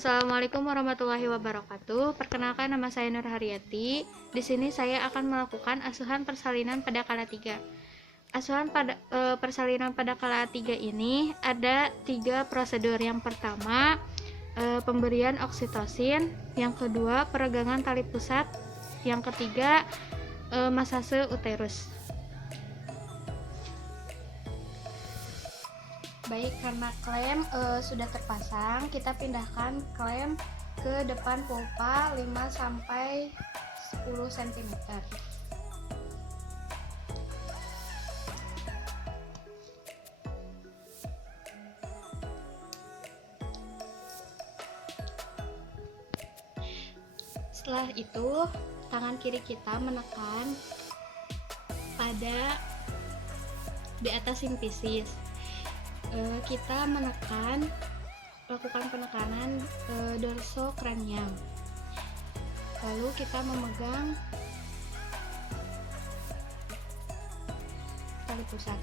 Assalamualaikum warahmatullahi wabarakatuh. Perkenalkan, nama saya Nur Haryati. Di sini saya akan melakukan asuhan persalinan pada kala 3. Asuhan persalinan pada kala 3 ini ada 3 prosedur. Yang pertama, pemberian oksitosin. Yang kedua, peregangan tali pusat. Yang ketiga, masase uterus. Baik, karena klem sudah terpasang, kita pindahkan klem ke depan vulva 5-10 cm. Setelah itu, tangan kiri kita menekan pada di atas simfisis. Kita lakukan penekanan dorsokranial. Lalu kita memegang tali pusat.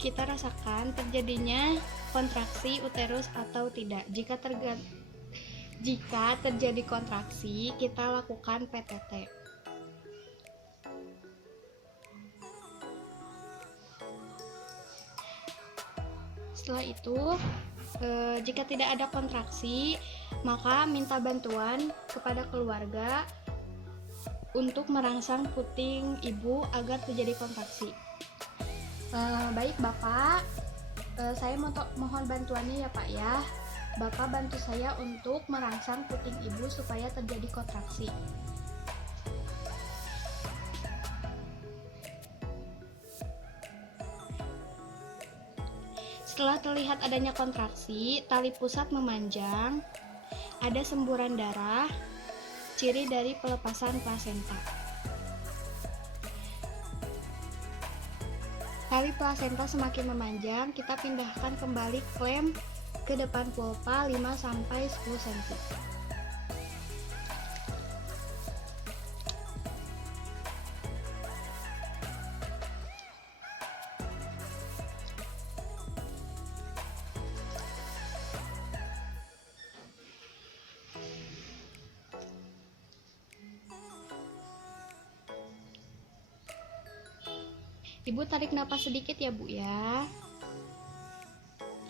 Kita rasakan terjadinya kontraksi uterus atau tidak. Jika terjadi kontraksi, kita lakukan PTT. Setelah itu, jika tidak ada kontraksi, maka minta bantuan kepada keluarga untuk merangsang puting ibu agar terjadi kontraksi. Baik Bapak, saya mohon bantuannya ya Pak ya. Bapak bantu saya untuk merangsang puting ibu supaya terjadi kontraksi. Setelah terlihat adanya kontraksi, tali pusat memanjang, ada semburan darah, ciri dari pelepasan plasenta. Tali plasenta semakin memanjang, kita pindahkan kembali klem ke depan vulva 5-10 cm. Ibu tarik napas sedikit ya Bu ya.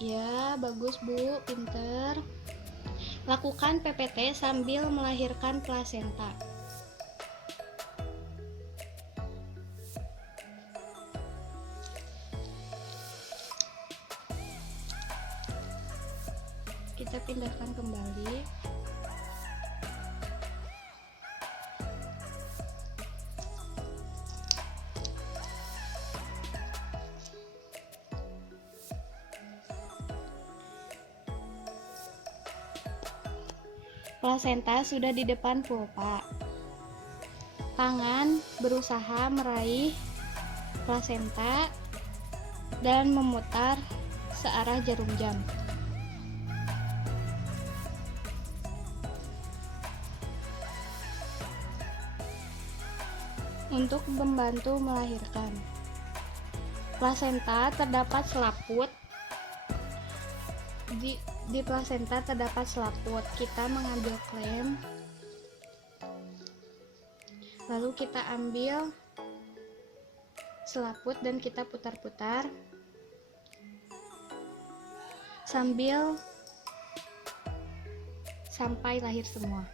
Ya, bagus Bu, pinter. Lakukan PPT sambil melahirkan plasenta. Kita pindahkan kembali. Plasenta sudah di depan vulva. Tangan berusaha meraih plasenta dan memutar searah jarum jam. Untuk membantu melahirkan. Plasenta terdapat selaput. Di plasenta terdapat selaput. Kita mengambil klem, lalu kita ambil selaput dan kita putar-putar sampai lahir semua.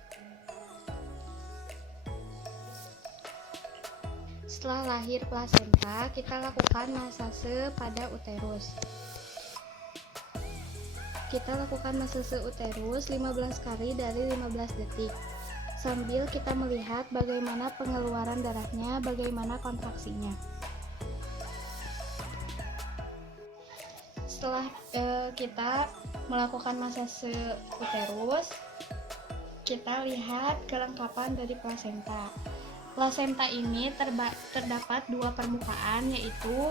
Setelah lahir plasenta, kita lakukan masase pada uterus. Kita lakukan masase uterus 15 kali dari 15 detik. Sambil kita melihat bagaimana pengeluaran darahnya, bagaimana kontraksinya. Setelah kita melakukan masase uterus, kita lihat kelengkapan dari plasenta. Plasenta ini terdapat 2 permukaan, yaitu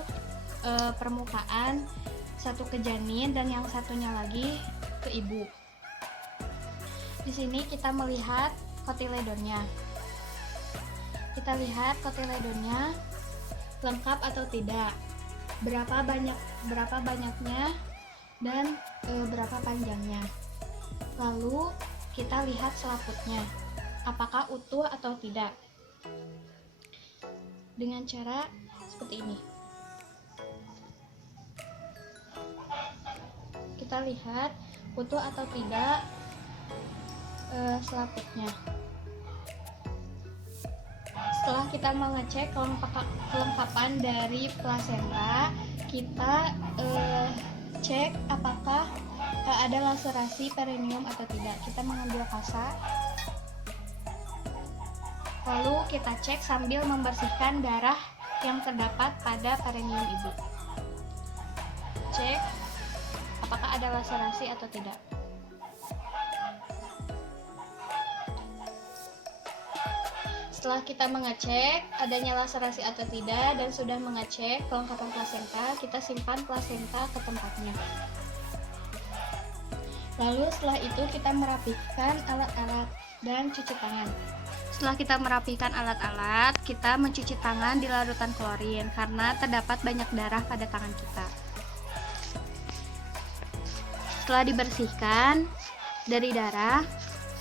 permukaan satu ke janin dan yang satunya lagi ke ibu. Di sini kita melihat kotiledonnya. Kita lihat kotiledonnya lengkap atau tidak. Berapa banyaknya dan berapa panjangnya. Lalu kita lihat selaputnya, apakah utuh atau tidak, dengan cara seperti ini. Kita lihat utuh atau tidak selaputnya. Setelah kita mengecek kelengkapan dari plasenta, kita cek apakah ada laserasi perineum atau tidak. Kita mengambil kasa, lalu kita cek sambil membersihkan darah yang terdapat pada perineum ibu. Cek apakah ada laserasi atau tidak. Setelah kita mengecek adanya laserasi atau tidak dan sudah mengecek kelengkapan plasenta, kita simpan plasenta ke tempatnya. Lalu setelah itu kita merapikan alat-alat dan cuci tangan. Setelah kita merapikan alat-alat, kita mencuci tangan di larutan klorin karena terdapat banyak darah pada tangan kita. Setelah dibersihkan dari darah,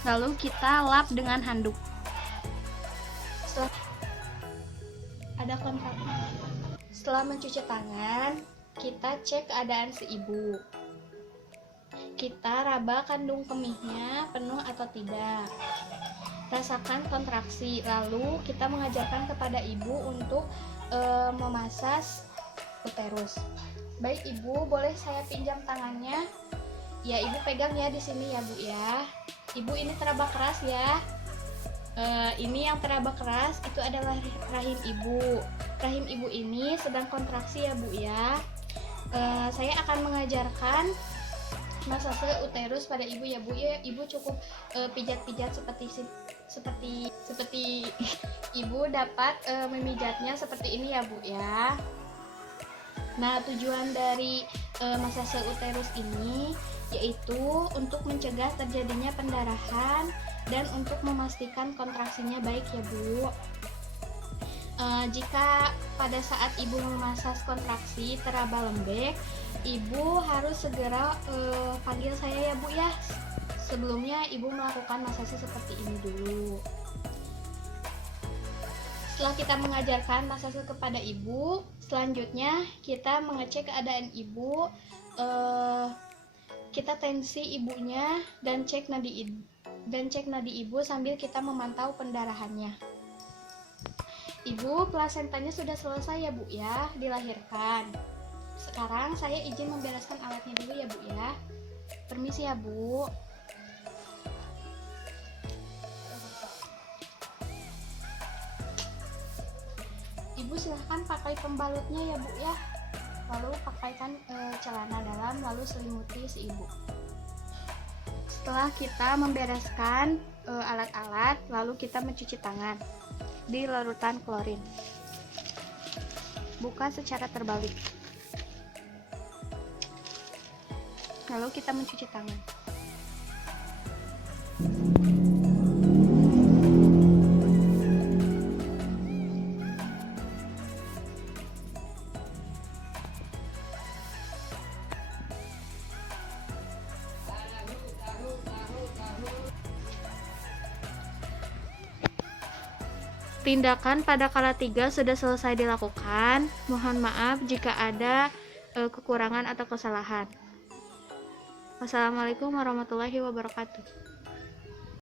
lalu kita lap dengan handuk. Setelah mencuci tangan, kita cek keadaan si ibu. Kita raba kandung kemihnya penuh atau tidak. Rasakan kontraksi, lalu kita mengajarkan kepada ibu untuk memasas uterus. Baik ibu, boleh saya pinjam tangannya? Ya, ibu pegang ya di sini ya bu ya. Ibu ini teraba keras ya. Ini yang teraba keras itu adalah rahim ibu. Rahim ibu ini sedang kontraksi ya bu ya. Saya akan mengajarkan masase uterus pada ibu ya bu ya. Ibu cukup pijat-pijat seperti ibu dapat memijatnya seperti ini ya bu ya. Nah, tujuan dari masase uterus ini yaitu untuk mencegah terjadinya pendarahan dan untuk memastikan kontraksinya baik ya bu. Jika pada saat ibu memasas kontraksi teraba lembek, ibu harus segera panggil saya ya bu ya. Sebelumnya ibu melakukan masasi seperti ini dulu. Setelah kita mengajarkan masase kepada ibu, selanjutnya kita mengecek keadaan ibu. Kita tensi ibunya dan cek nadi ibu sambil kita memantau pendarahannya. Ibu, plasentanya sudah selesai ya bu ya, dilahirkan. Sekarang saya izin membereskan alatnya dulu ya bu ya. Permisi ya bu. Ibu silahkan pakai pembalutnya ya bu ya. Lalu pakaikan celana dalam, lalu selimuti si ibu. Setelah kita membereskan alat-alat, lalu kita mencuci tangan di larutan klorin. Buka secara terbalik. Lalu kita mencuci tangan. Tindakan pada kala 3 sudah selesai dilakukan. Mohon maaf jika ada kekurangan atau kesalahan. Wassalamualaikum warahmatullahi wabarakatuh.